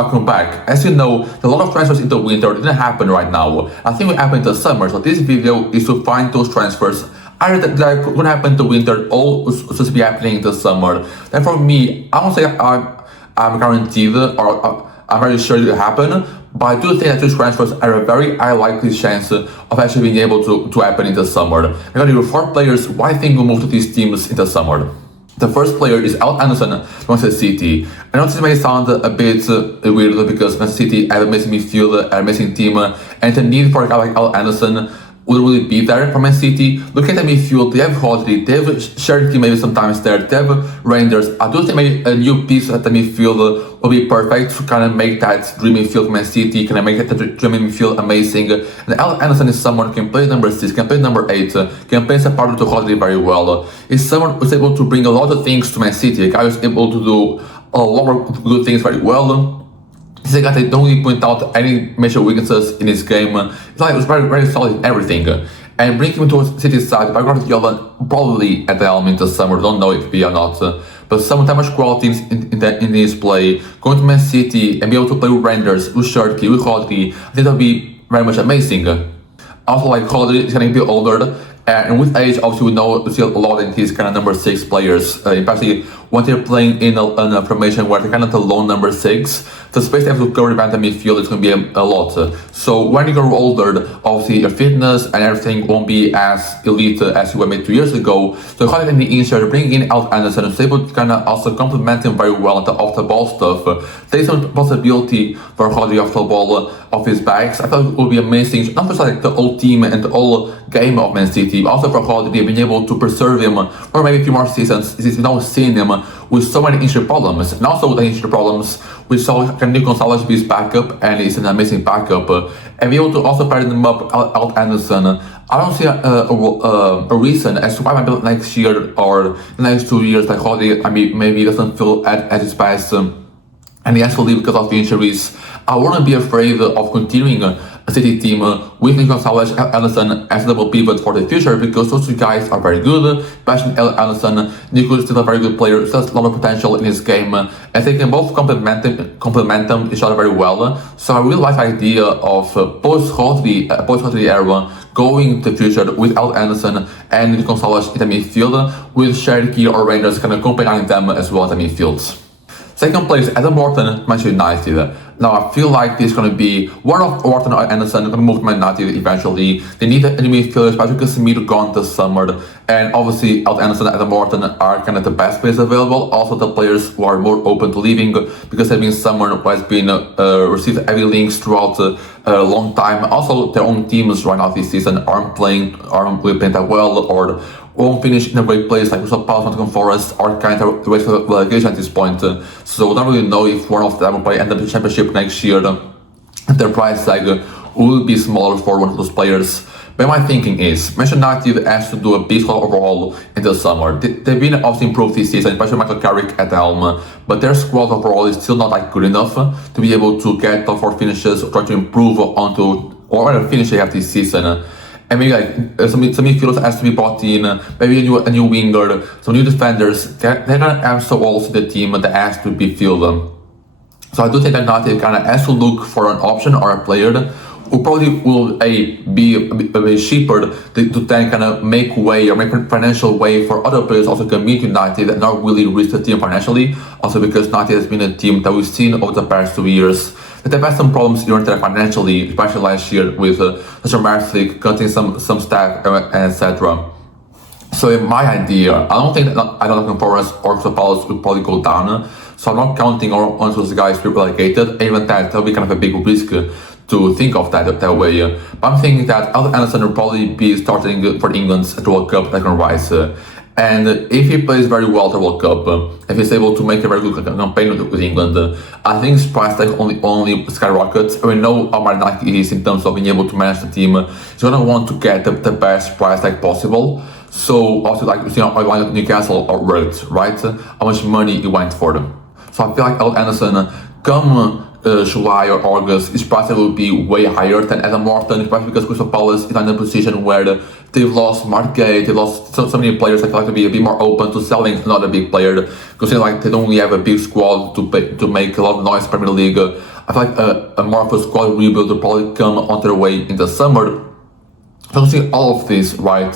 welcome back. As you know, a lot of transfers in the winter didn't happen right now. I think it happened in the summer, so this video is to find those transfers either that could happen in the winter or supposed to be happening in the summer. And for me, I won't say I'm guaranteed or I'm very sure it will happen, but I do think that these transfers are a very high likely chance of actually being able to happen in the summer. I'm going to give you 4 players who I think will move to these teams in the summer. The first player is Ederson from Manchester City. I know this may sound a bit weird because Manchester City have an amazing midfield, an amazing team, and the need for a guy like Ederson will really be there for Man City. Look at the midfield, they have Rodri, they have shared team maybe sometimes there, they have Rangers. I do think maybe a new piece at the midfield will be perfect to kind of make that dream midfield for Man City, kind of make that dream midfield amazing. And Ederson is someone who can play number 6, can play number 8, can play support to Rodri very well. He's someone who's able to bring a lot of things to Man City, a guy who's able to do a lot of good things very well. He's a guy that don't really point out any major weaknesses in his game. It's like it was very solid in everything. And bringing him to City's side, by Guardiola probably at the helm in the summer, don't know if it be or not. But some that much quality in his play, going to Man City and be able to play with Rangers, with Shirky, with Rodri, I think that would be very much amazing. Also, like Rodri is getting a bit older, and with age, obviously we see a lot in these kind of number 6 players, especially when they're playing in a formation where they're kind of the lone number 6. The space they have to cover around the midfield is going to be a lot. So when you grow older, obviously your fitness and everything won't be as elite as you were made 2 years ago. So having the insert, bringing in Ederson, is able to kind of also complement him very well off the ball stuff. There's some possibility for Rodri off the ball off his backs. I thought it would be amazing, not just like the whole team and the whole game of Man City, but also for Rodri being able to preserve him for maybe a few more seasons. We've now seen him with so many injury problems, and also with the injury problems, we saw Nico Paz be his backup, and he's an amazing backup. And be able to also pair them up out Anderson. I don't see a reason as to why maybe next year or the next 2 years, like Rodri, maybe he doesn't feel at his best, and he has to leave because of the injuries. I wouldn't be afraid of continuing a City team with Nico Paz and Ederson as a double pivot for the future, because those 2 guys are very good, especially Ederson. Nico is still a very good player, still has a lot of potential in his game, and they can both complement each other very well. So I really like the idea of post-Rodri era going into the future with Ederson and Nico Paz in the midfield, with Cherky or Rangers kind of accompanying them as well in the midfields. Second place, Wharton, Manchester United. Now, I feel like this is going to be one of Wharton or Ederson going to move to Man United eventually. They need a new midfielder, especially because Casemiro gone this summer. And obviously, Ederson and Wharton are kind of the best players available. Also, the players who are more open to leaving, because they've been someone who has been received heavy links throughout a long time. Also, their own teams right now this season aren't playing that well, or won't finish in a great place, like Crystal Palace, Nottingham Forest, or kind of the rest of the relegation at this point. So we don't really know if one of them will play end up in the championship next year. Their price tag will be smaller for one of those players. But my thinking is, Manchester United has to do a big squad overhaul in the summer. They've been obviously improved this season, especially Michael Carrick at the helm, but their squad overall is still not like good enough to be able to get top 4 finishes or try to improve onto or finish they have this season. And maybe like some midfielders has to be brought in, maybe a new winger, some new defenders. They're gonna have so also the team that has to be filled. So I do think that United kind of has to look for an option or a player who probably will be a bit cheaper to then kind of make way or make a financial way for other players also to meet United and not really risk the team financially. Also because United has been a team that we've seen over the past 2 years that they've had some problems financially, especially last year with such a Marflick cutting some staff, etc. So in my idea, I don't think that Nottingham Forest or Crystal Palace will probably go down. So I'm not counting on those guys to be relegated. Even that will be kind of a big risk to think of that way. But I'm thinking that Ederson will probably be starting for England at the World Cup second rise. And if he plays very well at the World Cup, if he's able to make a very good campaign with England, I think his price tag only skyrockets. And we know how Madrid is in terms of being able to manage the team. He's going to want to get the best price tag possible. So also like you see how Newcastle worked, right? How much money he went for them. So I feel like Ederson, come July or August, his price will be way higher than Adam Wharton, especially because Crystal Palace is in a position where they've lost Marquez, they lost so many players. I feel like to be a bit more open to selling another big player, considering like they don't really have a big squad to make a lot of noise in Premier League. I feel like a more of a squad rebuild will probably come on their way in the summer. So seeing all of this, right,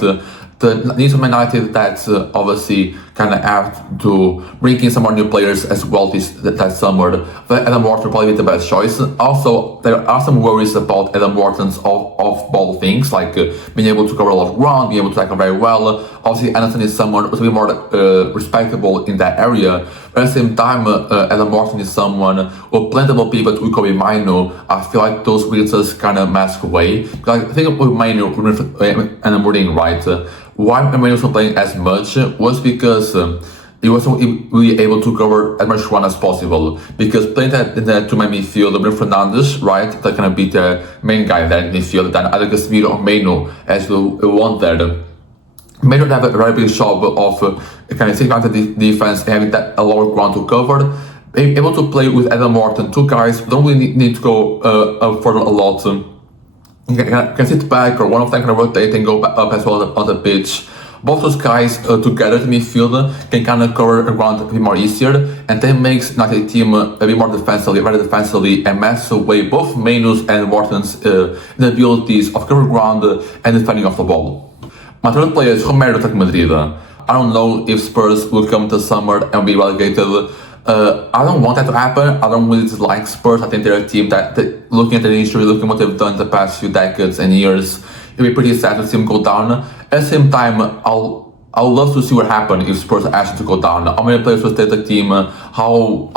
the needs of Man United that obviously kind of have to bring in some more new players as well that summer. But Adam Wharton will probably be the best choice. Also, there are some worries about Adam Wharton's off-ball things, like being able to cover a lot of ground, being able to tackle very well. Obviously, Ederson is someone who's a bit more respectable in that area. But at the same time, Adam Wharton is someone who plentiful people to Kobe Mainu. I feel like those weaknesses kind of mask away. Because I think with Mainu and Mourinho, right? Why Mainu was not playing as much was because he wasn't really able to cover as much ground as possible. Because playing that in the two-man midfield, Bruno Fernandes, right, that kind of be the main guy there in midfield, then either Casemiro or Mainu as the one there. May not have a very big job of kind of taking out the defense and having that a lot of ground to cover. Being able to play with Adam Wharton, two guys don't really need to go further a lot. You can sit back, or one of them can rotate and go up as well on the pitch. Both those guys together in midfield can kind of cover ground a bit more easier, and that makes United team a bit more defensively, and masks away both Mainu's and Wharton's inabilities of cover ground and defending off the ball. My third player is Heung-min at Madrid. I don't know if Spurs will come this summer and be relegated. I don't want that to happen. I don't really dislike Spurs. I think they're a team that looking at their history, looking at what they've done the past few decades and years, it'll be pretty sad to see them go down. At the same time, I'll love to see what happens if Spurs are actually to go down. How many players will stay the team? How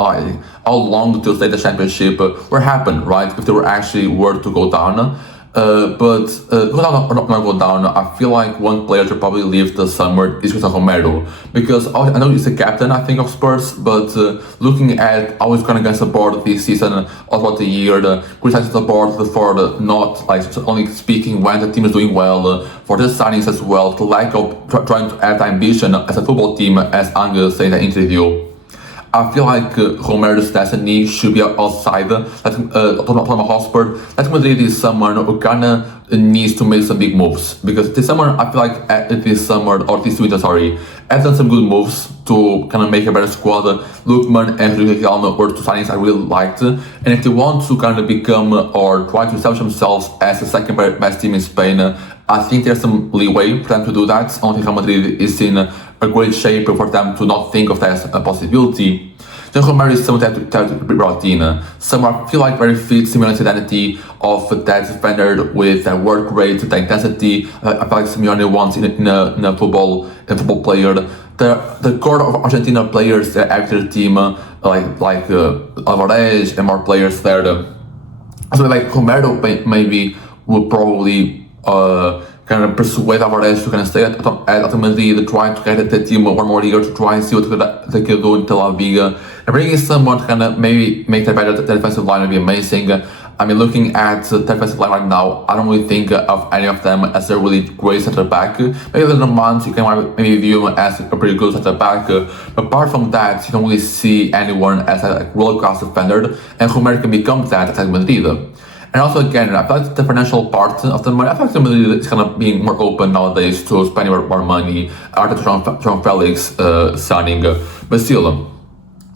long they'll stay the championship? What happened, right? If they were to go down. But go down or not go down, I feel like one player to probably leave the summer is Heung-min, because I know he's the captain, I think, of Spurs, but looking at how he's going against the board this season, all throughout the year, criticizing the board for not like only speaking when the team is doing well, for the signings as well, the lack of trying to add ambition as a football team, as Angel said in the interview. I feel like Heung-min's destiny should be outside Tottenham Hotspur. That Madrid is someone who kinda needs to make some big moves, because this summer I feel like this winter, I've done some good moves to kind of make a better squad. Lookman and Heung-min were two signings I really liked, and if they want to kind of become or try to establish themselves as the second best team in Spain, I think there's some leeway for them to do that. I don't think Real Madrid is in a great shape for them to not think of that as a possibility. Then Heung-min is someone to be brought in. Someone I feel like very fit, Simeone's identity of that defender with that work rate, the intensity. I feel like Simeone wants in a football player. The core of Argentina players that act their team, like Alvarez and more players there. So like Heung-min maybe would probably kind of persuade Alvarez to kind of stay at Madrid, trying to get the team one more year to try and see what they can do in La Liga. And bringing someone to kind of maybe make that better, the defensive line would be amazing. I mean, looking at the defensive line right now, I don't really think of any of them as a really great center back. Maybe Ederson, you can maybe view him as a pretty good center back. But apart from that, you don't really see anyone as a world-class defender, and Heung-min can become that at Madrid. And also, again, I feel like the financial part of the money, I feel like the Madrid is kind of being more open nowadays to spending more money after the João Felix signing. But still,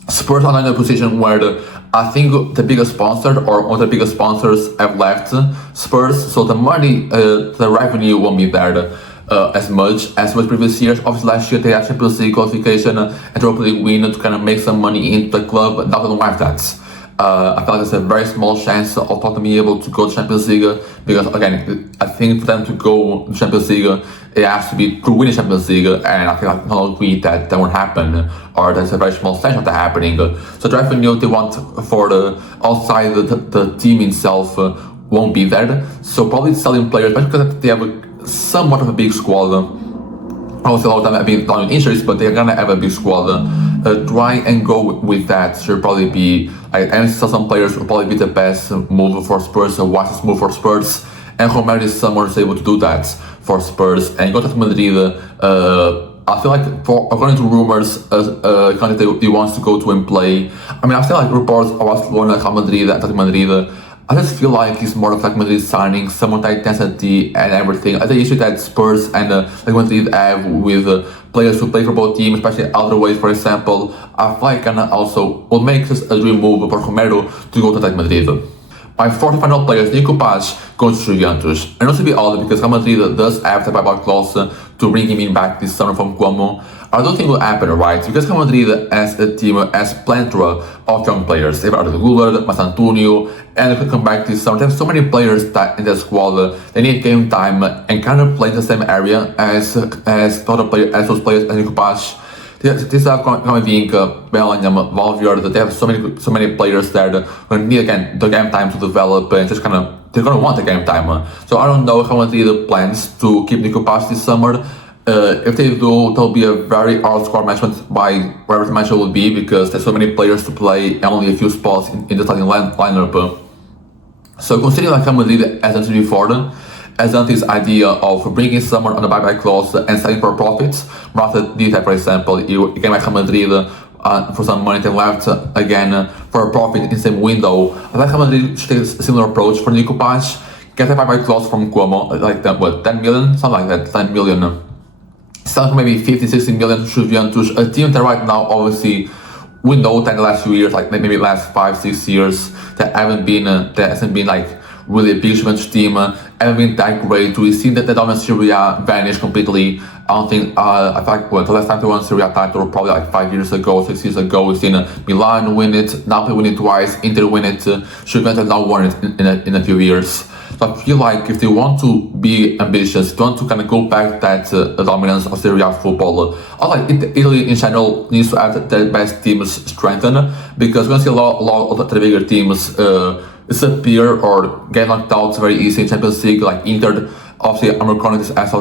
Spurs are in a position where I think the biggest sponsor or one of the biggest sponsors have left Spurs, so the money, the revenue won't be there as much as with previous years. Obviously, last year they had Champions League qualification and Europa League win to kind of make some money into the club, but now they don't have that. I feel like there's a very small chance of Tottenham being able to go to Champions League, because again, I think for them to go to Champions League, it has to be to win the Champions League, and I feel like no agree that won't happen, or there's a very small chance of that happening. So the revenue they want for the outside the team itself won't be there. So probably selling players, but because they have somewhat of a big squad. Also, a lot of them have been down in injuries, but they're gonna have a big squad. Try and go with that. Should probably be. I saw some players will probably be the best move for Spurs, a wisest move for Spurs. And Heung-min is someone who's able to do that for Spurs. And go to Madrid, I feel like, according to rumors, he wants to go to and play. I mean, I feel like reports of Barcelona, Real Madrid, Atletico Madrid. I just feel like it's more of like Madrid signing some of that intensity and everything. I think the issue that Spurs and like Madrid have with players who play for both teams, especially other ways, for example, I feel like also will make this a dream move for Romero to go to Atletico Madrid. My fourth and final player is Nico Paz going to Juventus. And also be odd because Real Madrid does have the buyback clause to bring him in back this summer from Como. I don't think it will happen, right? Because Real Madrid as a team has plethora of young players. They have Arda Güler, Mas Antonio, and they can come back this summer. They have so many players that in their squad. They need game time and kind of play in the same area as other players, as those players as Nico Paz. These are Camavinga, Bellingham, Valverde. They have so many players there that need again the game time to develop and just they're gonna want the game time. So I don't know how Madrid plans to keep Nico Paz this summer. If they do, there'll be a very hard score management by wherever the match will be because there's so many players to play and only a few spots in the starting lineup. So considering like Real Madrid as mentioned before, as done this idea of bringing someone on the buyback clause and selling for profits, rather did that, for example, you came back to Madrid for some money then left again for a profit in the same window. I think Madrid should take a similar approach for Nico Paz, get a buyback clause from Como, like that, 10 million? Something like that, 10 million. Sell for maybe 50, 60 million to Juventus, a team that right now obviously we know that in the last few years, like maybe last 5-6 years, that hasn't been like really a big Juventus team, haven't been that great. We've seen that the dominant Serie A vanish completely. I don't think, I think, the last time they won Serie A title probably like 5 years ago, 6 years ago. We've seen Milan win it, Napoli win it twice, Inter win it, Juventus now won it in a few years. So I feel like if they want to be ambitious, they want to kind of go back that dominance of Serie A football. I like Italy in general needs to have the best teams strengthen because we're going to see a lot of the bigger teams disappear or get knocked out very easy in Champions League, like Inter. Obviously, I'm recording this as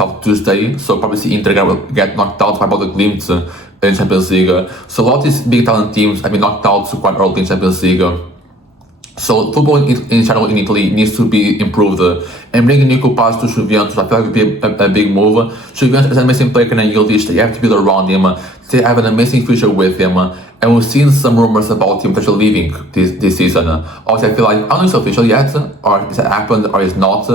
of Tuesday, so probably see Inter get knocked out by both the Glimt in Champions League. So a lot of these big talent teams have been knocked out quite early in Champions League. So football in general in Italy needs to be improved. And bringing Nico Paz to Juventus, I feel like would be a big move. Juventus is an amazing player and Yildiz. They have to build around him. They have an amazing future with him. And we've seen some rumors about him potentially leaving this season. Obviously, I feel like I don't know if it's official yet, or it's happened, or it's not.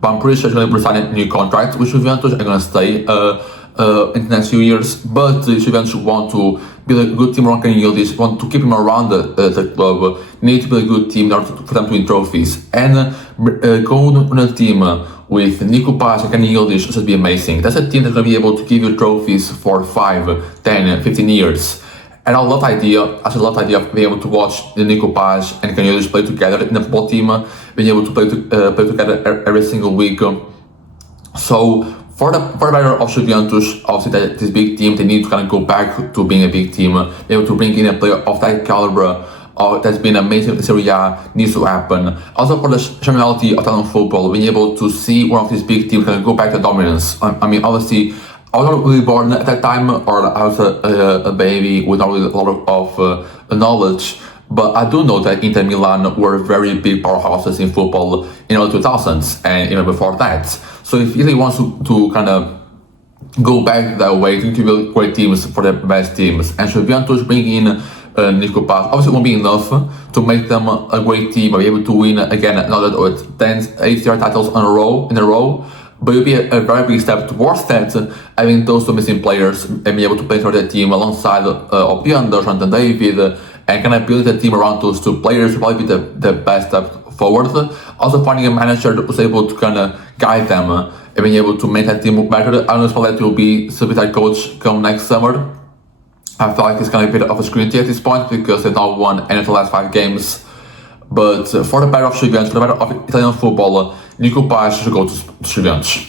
But I'm pretty sure he's going to sign a new contract with Juventus. I'm going to stay in the next few years. But Juventus want to build a good team around Kenny Yildiz, want to keep him around the club, need to build a good team in order for them to win trophies. And going on a team with Nico Paz and Kenny Yildiz should be amazing. That's a team that's going to be able to give you trophies for 5, 10, 15 years. And I love the idea of being able to watch the Nico Paz and Kenny Yildiz play together in a football team, being able to play together every single week. So for the better of Juventus, obviously this big team, they need to kind of go back to being a big team, be able to bring in a player of that caliber, that's been amazing in Serie A, needs to happen. Also for the generality of Italian football, being able to see one of these big teams kind of go back to dominance. I mean, obviously, I was not really born at that time, or I was a baby with not really a lot of knowledge. But I do know that Inter Milan were very big powerhouses in football in the 2000s and even before that. So if Italy wants to kind of go back that way, to build great teams for the best teams, and Juventus bring in Nico Paz, obviously it won't be enough to make them a great team or be able to win again another 10, 8 titles in a row. But it will be a very big step towards that, having those two missing players and be able to play for the team alongside Opiando, Jonathan David, and kind of build the team around those two players will probably be the best step forward. Also finding a manager that was able to kind of guide them and being able to make that team better. I don't know if Spalletti will be Substitute coach come next summer. I feel like it's kind of a bit of a scrutiny at this point because they've not won any of the last 5 games. But for the better of Juventus, for the better of Italian football, Nico Paz should go to Juventus.